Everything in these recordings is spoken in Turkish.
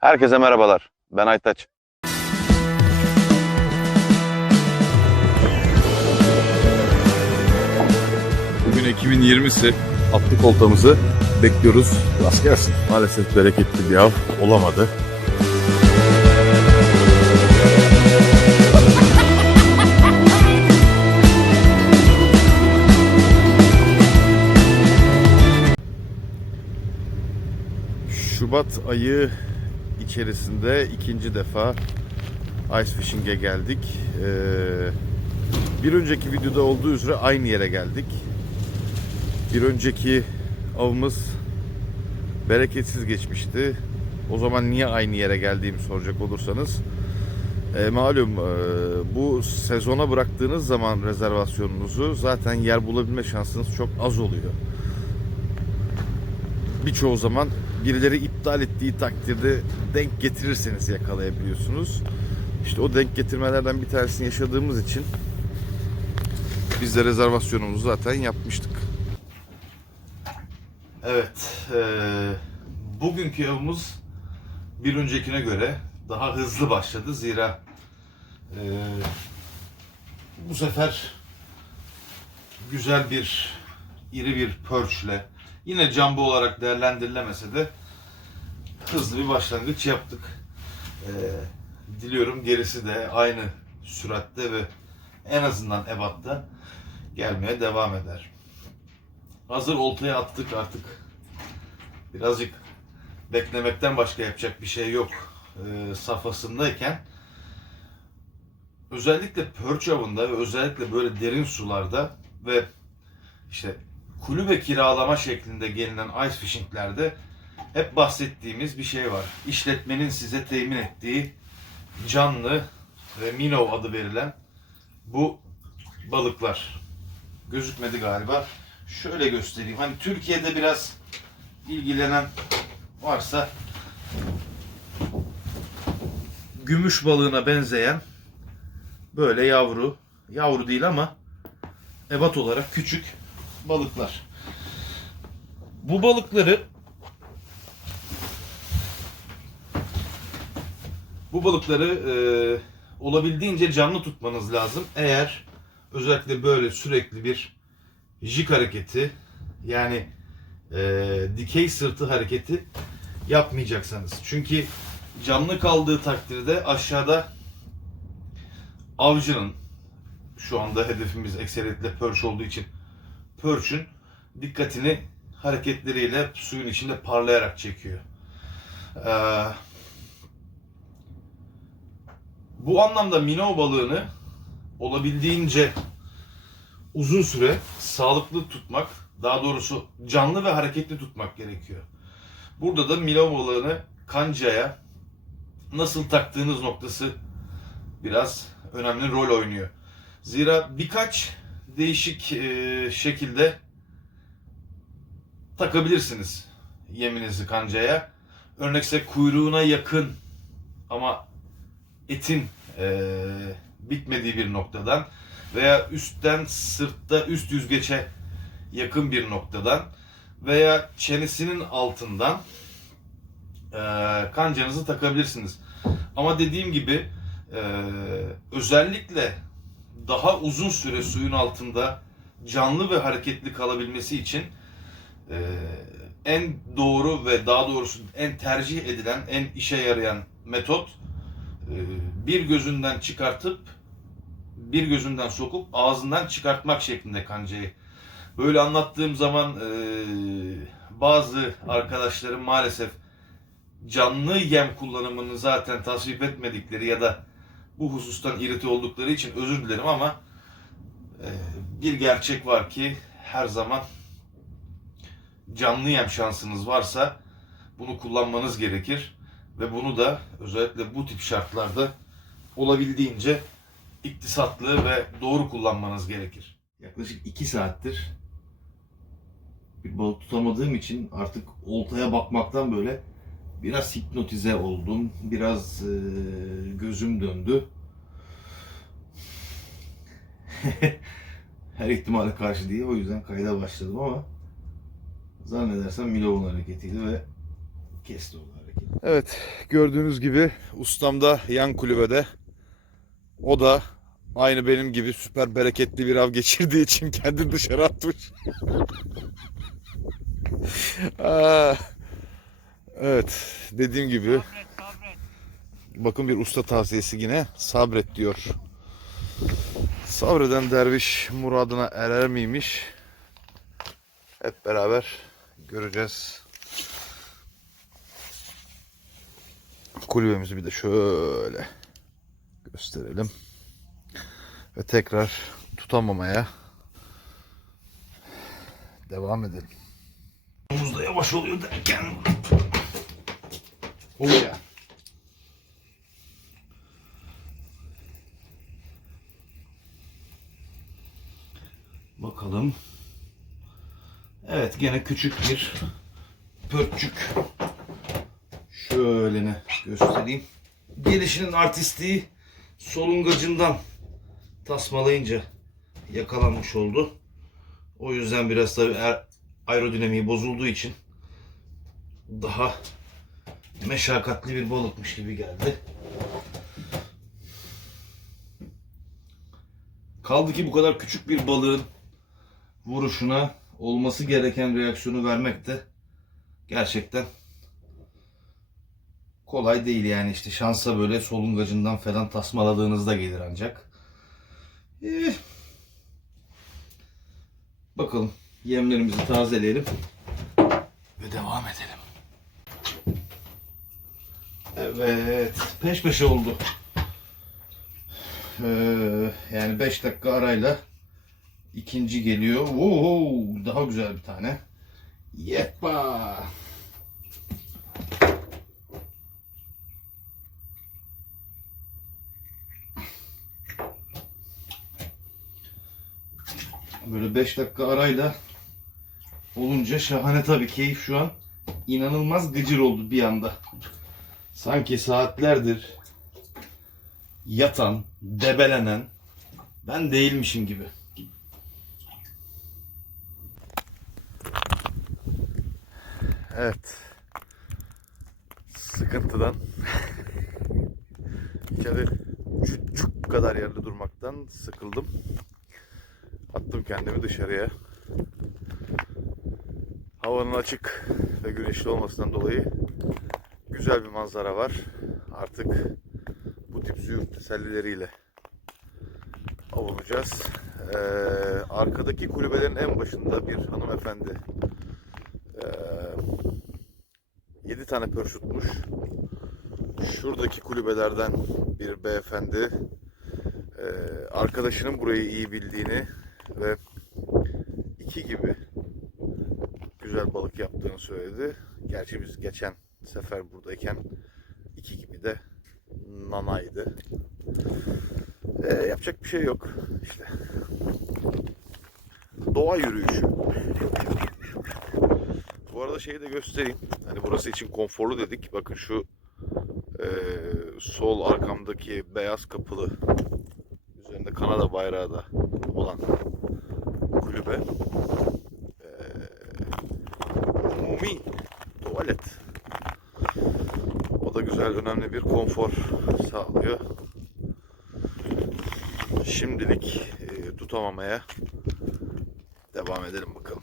Herkese merhabalar. Ben Aytaç. Bugün Ekim'in 20'si. Atlı koltamızı bekliyoruz. Rast gelsin. Maalesef bereketli bir av olamadı. Şubat ayı içerisinde ikinci defa Ice Fishing'e geldik. Ee, bir önceki videoda olduğu üzere aynı yere geldik. Bir önceki avımız bereketsiz geçmişti. O zaman niye aynı yere geldiğimi soracak olursanız e, malum e, bu sezona bıraktığınız zaman rezervasyonunuzu zaten yer bulabilme şansınız çok az oluyor. Birçoğu zaman birileri iptal ettiği takdirde denk getirirseniz yakalayabiliyorsunuz. İşte o denk getirmelerden bir tanesini yaşadığımız için biz de rezervasyonumuzu zaten yapmıştık. Evet, eee, bugünkü avımız bir öncekine göre daha hızlı başladı. Zira eee, bu sefer güzel bir, iri bir perch'le yine jumbo olarak değerlendirilemese de hızlı bir başlangıç yaptık. Eee, diliyorum gerisi de aynı süratte ve en azından ebatta gelmeye devam eder. Hazır oltaya attık artık. Birazcık beklemekten başka yapacak bir şey yok e, safhasındayken özellikle perch avında ve özellikle böyle derin sularda ve işte kulübe kiralama şeklinde gelinen ice fishinglerde hep bahsettiğimiz bir şey var. İşletmenin size temin ettiği canlı ve minnow adı verilen bu balıklar. Gözükmedi galiba. Şöyle göstereyim. Hani Türkiye'de biraz ilgilenen varsa gümüş balığına benzeyen böyle yavru, yavru değil ama ebat olarak küçük balıklar. Bu balıkları bu balıkları e, olabildiğince canlı tutmanız lazım. Eğer özellikle böyle sürekli bir jig hareketi yani e, dikey sırtı hareketi yapmayacaksanız. Çünkü canlı kaldığı takdirde aşağıda avcının şu anda hedefimiz ekseriyetle perch olduğu için perch'ün dikkatini hareketleriyle suyun içinde parlayarak çekiyor. Ee, bu anlamda minnow balığını olabildiğince uzun süre sağlıklı tutmak, daha doğrusu canlı ve hareketli tutmak gerekiyor. Burada da minnow balığını kancaya nasıl taktığınız noktası biraz önemli rol oynuyor. Zira birkaç değişik e, şekilde takabilirsiniz yeminizi kancaya. Örnekse kuyruğuna yakın ama etin e, bitmediği bir noktadan veya üstten sırtta üst yüzgeçe yakın bir noktadan veya çenesinin altından e, kancanızı takabilirsiniz. Ama dediğim gibi e, özellikle daha uzun süre suyun altında canlı ve hareketli kalabilmesi için e, en doğru ve daha doğrusu en tercih edilen, en işe yarayan metot e, bir gözünden çıkartıp bir gözünden sokup ağzından çıkartmak şeklinde kancayı. Böyle anlattığım zaman e, bazı arkadaşlarım maalesef canlı yem kullanımını zaten tasvip etmedikleri ya da bu husustan irite oldukları için özür dilerim ama e, bir gerçek var ki her zaman canlı yem şansınız varsa bunu kullanmanız gerekir ve bunu da özellikle bu tip şartlarda olabildiğince iktisatlı ve doğru kullanmanız gerekir. Yaklaşık 2 saattir bir balık tutamadığım için artık oltaya bakmaktan böyle biraz hipnotize oldum. Biraz e, gözüm döndü. Her ihtimale karşı diye o yüzden kayda başladım ama zannedersem Milov'un hareketiydi ve kesti o hareketi. Evet gördüğünüz gibi ustam da yan kulübede. O da aynı benim gibi süper bereketli bir av geçirdiği için kendini dışarı atmış. Aa, evet dediğim gibi bakın bir usta tavsiyesi yine sabret diyor. Sabreden derviş muradına erer miymiş? Hep beraber göreceğiz. Kulübemizi bir de şöyle gösterelim. Ve tekrar tutamamaya devam edelim. Omuz yavaş oluyor derken. Oh ya. Bakalım. Evet gene küçük bir pörtçük. Şöyle ne göstereyim. Gelişinin artistliği solungacından tasmalayınca yakalanmış oldu. O yüzden biraz tabii er- aerodinamiği bozulduğu için daha meşakkatli bir balıkmış gibi geldi. Kaldı ki bu kadar küçük bir balığın vuruşuna olması gereken reaksiyonu vermek de gerçekten kolay değil yani işte şansa böyle solungacından falan tasmaladığınızda gelir ancak. Eh. Bakalım yemlerimizi tazeleyelim ve devam edelim. Evet peş peşe oldu. Ee, yani 5 dakika arayla ikinci geliyor. Oo, daha güzel bir tane. Yeppa. Böyle 5 dakika arayla olunca şahane tabii keyif şu an inanılmaz gıcır oldu bir anda. Sanki saatlerdir yatan, debelenen ben değilmişim gibi. Evet. Sıkıntıdan. Kere çocuk kadar yerde durmaktan sıkıldım. Attım kendimi dışarıya. Havanın açık ve güneşli olmasından dolayı güzel bir manzara var. Artık bu tip züğürt tesellileriyle avlanacağız. Ee, arkadaki kulübelerin en başında bir hanımefendi ee, 7 tane pörşutmuş. Şuradaki kulübelerden bir beyefendi ee, arkadaşının burayı iyi bildiğini ve iki gibi güzel balık yaptığını söyledi. Gerçi biz geçen sefer buradayken iki gibi de nanaydı. Ee, yapacak bir şey yok. İşte doğa yürüyüşü. Bu arada şeyi de göstereyim. Hani burası için konforlu dedik. Bakın şu e, sol arkamdaki beyaz kapılı üzerinde Kanada bayrağı da olan kulübe e, umumi tuvalet. O da güzel, önemli bir konfor sağlıyor. Şimdilik e, tutamamaya devam edelim bakalım.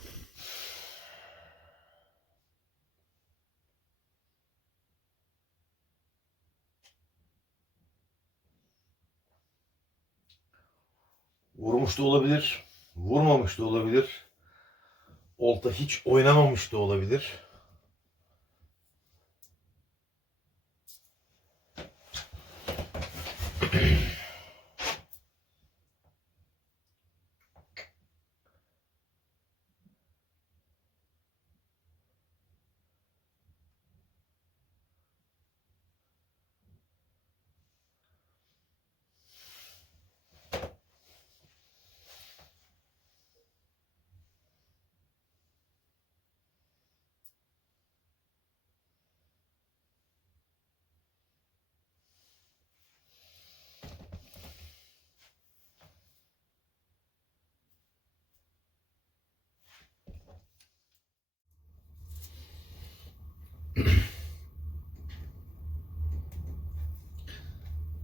Vurmuş da olabilir, vurmamış da olabilir. Olta hiç oynamamış da olabilir. Okay.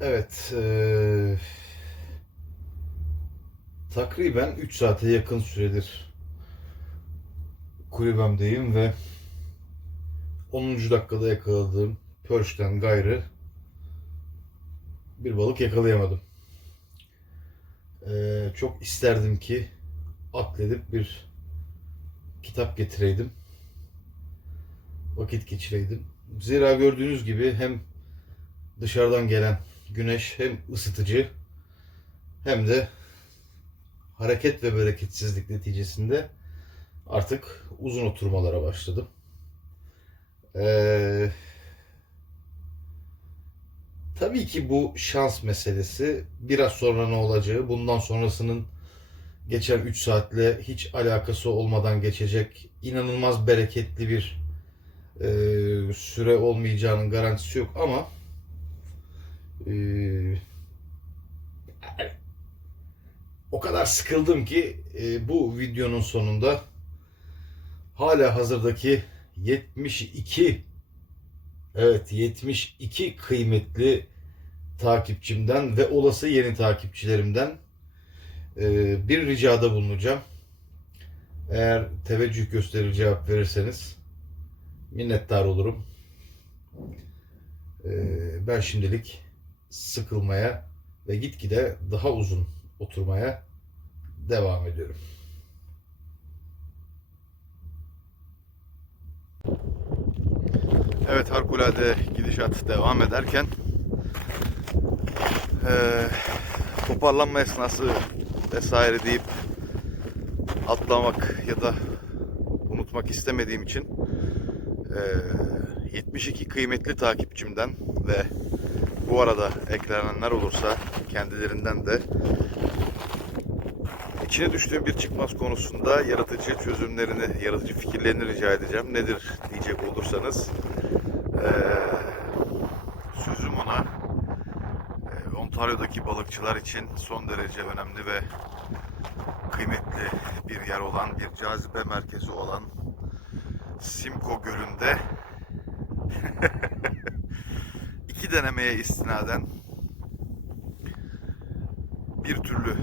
Evet. eee, takriben 3 saate yakın süredir kulübemdeyim ve 10. dakikada yakaladığım Perch'ten gayrı bir balık yakalayamadım. Eee, çok isterdim ki atledip bir kitap getireydim. Vakit geçireydim. Zira gördüğünüz gibi hem dışarıdan gelen güneş hem ısıtıcı hem de hareket ve bereketsizlik neticesinde artık uzun oturmalara başladım. Ee, tabii ki bu şans meselesi. Biraz sonra ne olacağı, bundan sonrasının geçen 3 saatle hiç alakası olmadan geçecek inanılmaz bereketli bir e, süre olmayacağının garantisi yok ama ee, o kadar sıkıldım ki e, bu videonun sonunda hala hazırdaki 72 evet 72 kıymetli takipçimden ve olası yeni takipçilerimden e, bir ricada bulunacağım. Eğer teveccüh gösterir cevap verirseniz minnettar olurum. Ee, ben şimdilik sıkılmaya ve gitgide daha uzun oturmaya devam ediyorum. Evet harikulade gidişat devam ederken eee, toparlanma esnası vesaire deyip atlamak ya da unutmak istemediğim için eee, 72 kıymetli takipçimden ve bu arada eklenenler olursa kendilerinden de içine düştüğüm bir çıkmaz konusunda yaratıcı çözümlerini, yaratıcı fikirlerini rica edeceğim. Nedir diyecek olursanız eee sözüm ona eee, Ontario'daki balıkçılar için son derece önemli ve kıymetli bir yer olan, bir cazibe merkezi olan Simcoe Gölü'nde denemeye istinaden bir türlü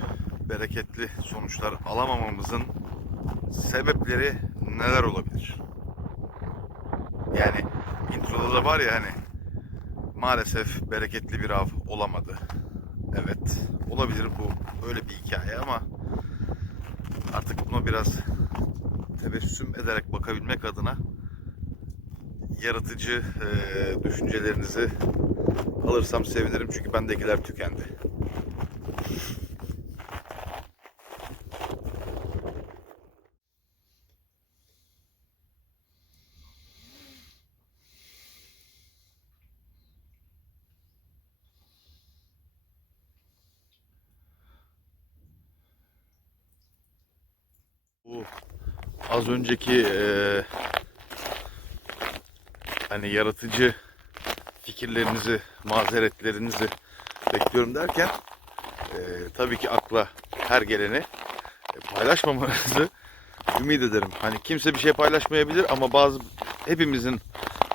bereketli sonuçlar alamamamızın sebepleri neler olabilir? Yani introda da var ya hani maalesef bereketli bir av olamadı. Evet olabilir bu öyle bir hikaye ama artık buna biraz tebessüm ederek bakabilmek adına yaratıcı eee, düşüncelerinizi alırsam sevinirim çünkü bendekiler tükendi. Bu az önceki eee, hani yaratıcı fikirlerinizi, mazeretlerinizi bekliyorum derken eee, tabii ki akla her geleni e, paylaşmamanızı ümit ederim. Hani kimse bir şey paylaşmayabilir ama bazı hepimizin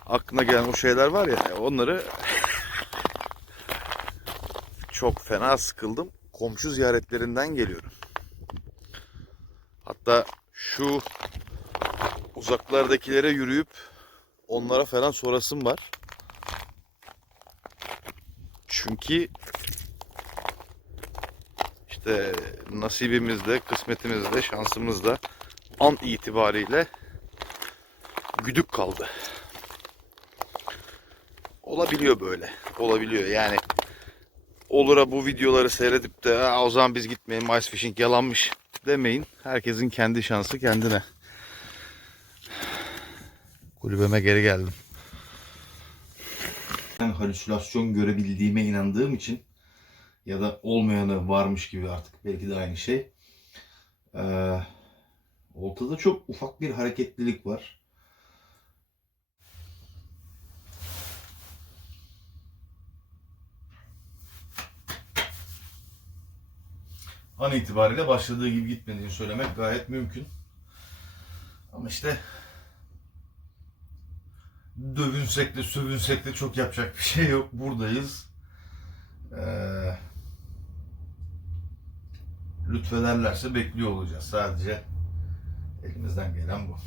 aklına gelen o şeyler var ya onları çok fena sıkıldım. Komşu ziyaretlerinden geliyorum. Hatta şu uzaklardakilere yürüyüp onlara falan sorasım var. Çünkü işte nasibimizde, kısmetimizde, şansımızda an itibariyle güdük kaldı. Olabiliyor böyle. Olabiliyor yani. Olura bu videoları seyredip de "Aa, o zaman biz gitmeyelim ice fishing yalanmış demeyin. Herkesin kendi şansı kendine. Kulübeme geri geldim. Halüsinasyon görebildiğime inandığım için ya da olmayanı varmış gibi artık belki de aynı şey. Ee, oltada çok ufak bir hareketlilik var. An itibariyle başladığı gibi gitmediğini söylemek gayet mümkün. Ama işte dövünsek de sövünsek de çok yapacak bir şey yok. Buradayız. Ee, lütfederlerse bekliyor olacağız. Sadece elimizden gelen bu.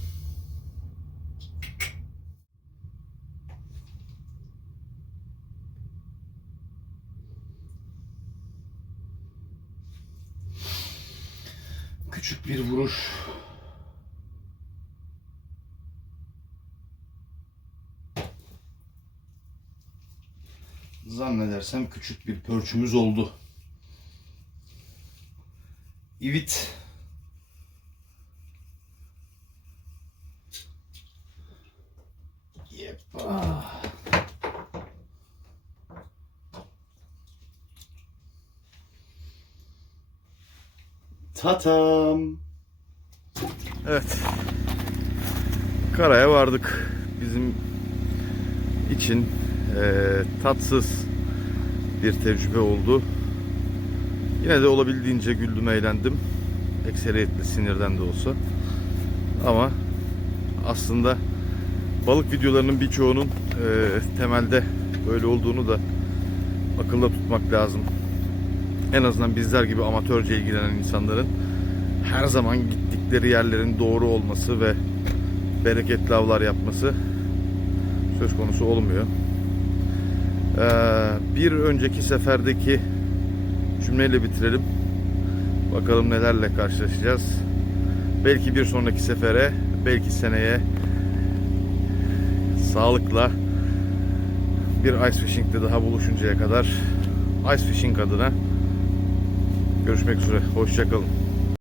Küçük bir vuruş. Zannedersem küçük bir pörçümüz oldu. İvit. Yepa. Tatam. Evet. Karaya vardık. Bizim için eee, tatsız bir tecrübe oldu. Yine de olabildiğince güldüm, eğlendim. Ekseriyetle sinirden de olsa. Ama aslında balık videolarının birçoğunun eee, temelde böyle olduğunu da akılda tutmak lazım. En azından bizler gibi amatörce ilgilenen insanların her zaman gittikleri yerlerin doğru olması ve bereketli avlar yapması söz konusu olmuyor. Ee, bir önceki seferdeki cümleyle bitirelim. Bakalım nelerle karşılaşacağız. Belki bir sonraki sefere, belki seneye sağlıkla bir ice fishing'de daha buluşuncaya kadar ice fishing adına görüşmek üzere. Hoşçakalın.